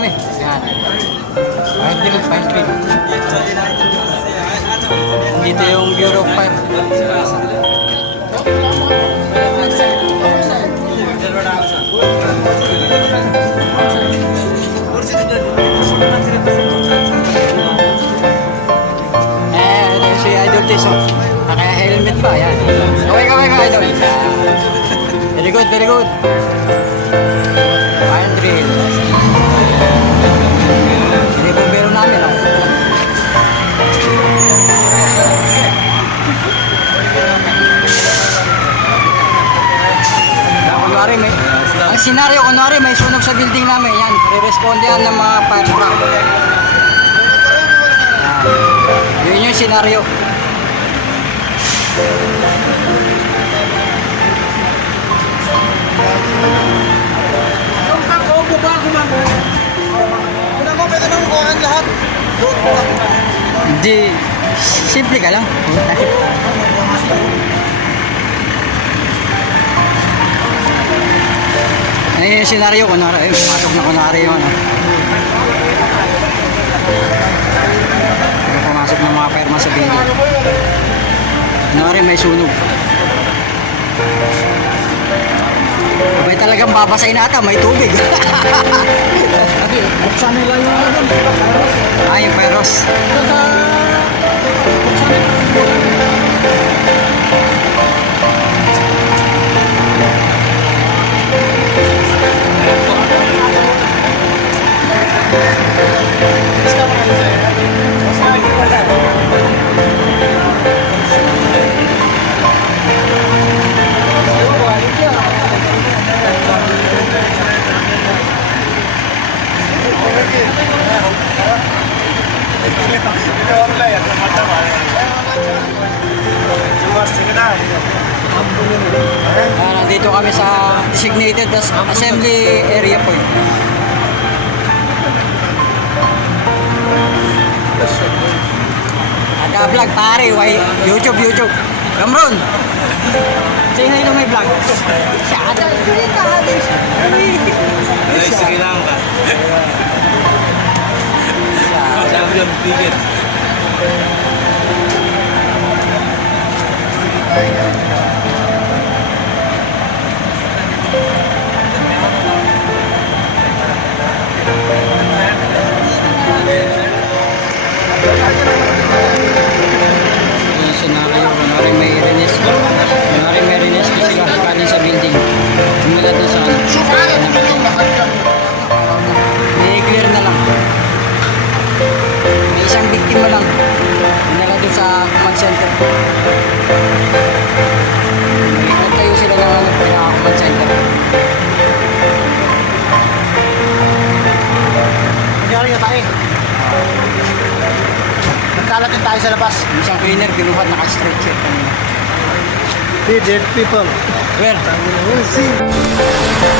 kami. Yan. Fire drill. Dito yung Bureau of Fire. Si Idol Tiso. Naka-helmet pa. Yan. Okay ka, Idol. Very good, very good. Fire drill. Hindi po biro namin, oh. Ang senaryo, kunwari may sunog sa building namin, yan, re-respond yan ng mga fire truck. Yun yung senaryo. Hindi, simple ka lang. Ano yung senaryo, kunwari, pumasok na kunwari yung ano. Pumasok ng mga fireman sa building. Kunwari may sunog. Abay talagang babasay na ata, may tubig. Buksan nila yung ano. Yung pyros. Nandito kami sa designated assembly area point. Naka-vlog pare, YouTube. Ramron! Say hi to my vlog. Shada, hindi ka hadis. Sige lang ka. Sabi yung bigit. Yung senaryo, kunwari may release kasi kanin sa building. Mula doon sa i-clear na lang. May isang biktima lang. Dinala doon sa command center. Nagtayo sila ng command center. Nangyari na tayo. Nagkalat din tayo sa labas. Isang cleaner, binuhat naka-stretcher kanina. Dead people. Well, We'll see.